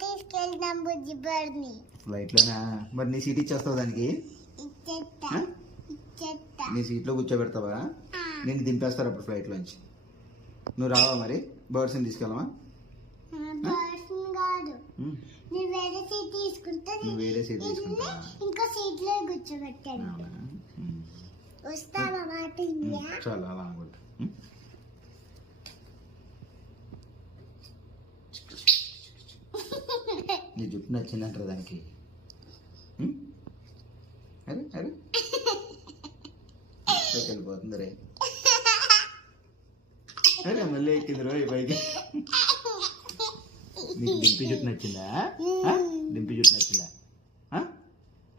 తీసుకెళ్తాం బుజ్జిబార్ని. ఫ్లైట్లోనా? మరి నీ సీట్ ఇచ్చేస్తావు దానికి? నీ సీట్లో కూర్చోబెడతావా? నేను దింపేస్తారు అప్పుడు ఫ్లైట్లోంచి. నువ్వు రావా మరి? బర్డ్స్ని తీసుకెళ్ళమా? నువ్వు వేరే సీట్ తీసుకుంటా, ఇంకో సీట్ లో కూర్చోబెట్టాను. వస్తావా మాట? చాలా అలా అనుకుంటా. నీ జుట్టు నచ్చిందంటారు దానికి. అరే అరే వెళ్ళిపోతుంది రే. అరే మళ్ళీ ఎక్కింది రో పైకి. నీకు డింపి జుట్టు నచ్చిందా? డింపి జుట్టు నచ్చిందా?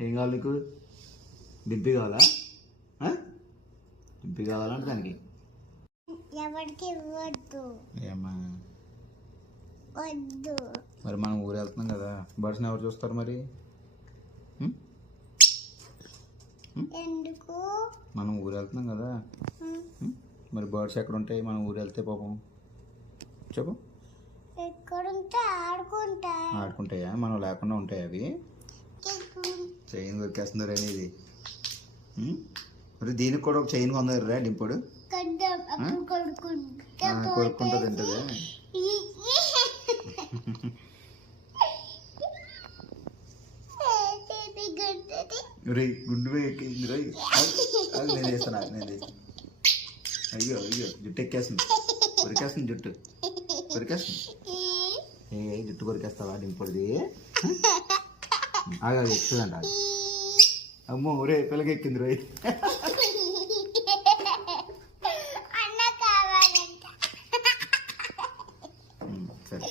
ఏం కావాలి నీకు? డింపి కావాలా? డింపి కావాలంటే దానికి ఎవరికి ఇవ్వద్దు. ఏమ్మా వద్దు. మరి మనం ఊరు వెళ్తున్నాం కదా, బర్డ్స్ని ఎవరు చూస్తారు మరి? ఎందుకు? మనం ఊరు వెళ్తున్నాం కదా, మరి బర్డ్స్ ఎక్కడ ఉంటాయి మనం ఊరు వెళ్తే? పాపం చెప్పు. ఎక్కడుంటే ఆడుకుంటాయా? మనం లేకుండా ఉంటాయి అవి? చైన్ దొరికేస్తున్నారు అనేది. మరి దీనికి కూడా ఒక చైన్ కొందరు డింపుడు కొరుక్కుంటుంది ఏంటది? గుండు ఎక్కింది రై. నేను వేస్తాను. అయ్యో అయ్యో జుట్టు ఎక్కేస్తుంది, కొరికేస్తుంది జుట్టు, కొరికేస్తుంది. జుట్టు కొరికేస్తావా డింపుడిది? ఆగా ఎక్కుతుందంట. అమ్మో రే పిల్లకి ఎక్కింది రోయ్. సరే.